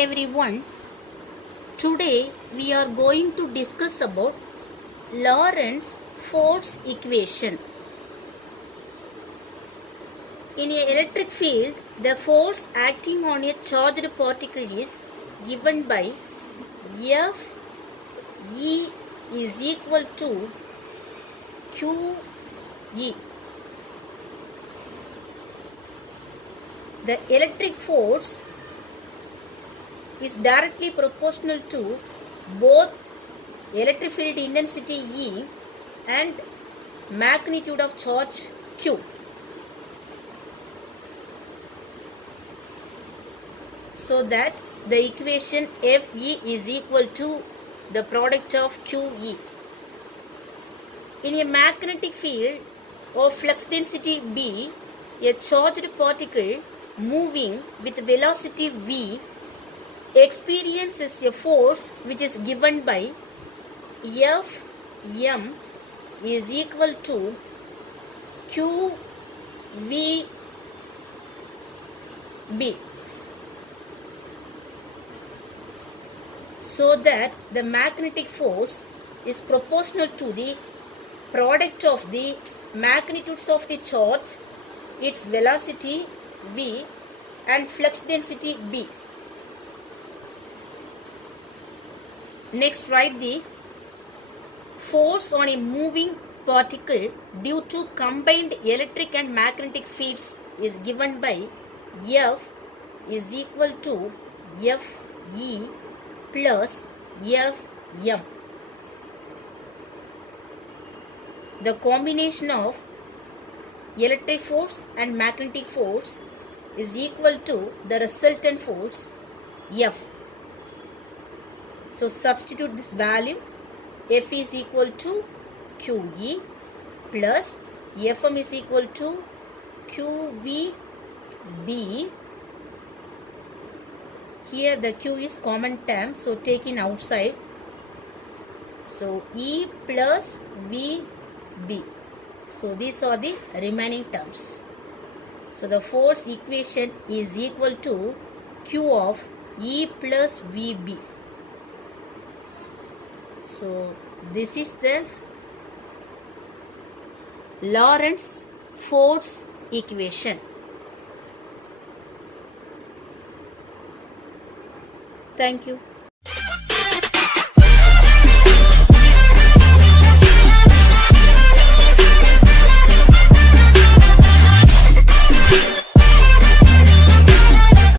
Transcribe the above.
everyone. Today we are going to discuss about Lorentz force equation. In an electric field, the force acting on a charged particle is given by F E is equal to Q E. The electric force is directly proportional to both electric field intensity E and magnitude of charge Q. So that the equation Fe is equal to the product of QE. In a magnetic field of flux density B, a charged particle moving with velocity V experiences a force which is given by Fm is equal to QVB. So that the magnetic force is proportional to the product of the magnitudes of the charge, its velocity V and flux density B. Next, write the force on a moving particle due to combined electric and magnetic fields is given by F is equal to Fe plus Fm. The combination of electric force and magnetic force is equal to the resultant force F. So substitute this value. F is equal to QE plus Fm is equal to QVB. Here the Q is common term, so take in outside. So E plus VB. So these are the remaining terms. So the force equation is equal to Q of E plus VB. So this is the Lorentz force equation. Thank you.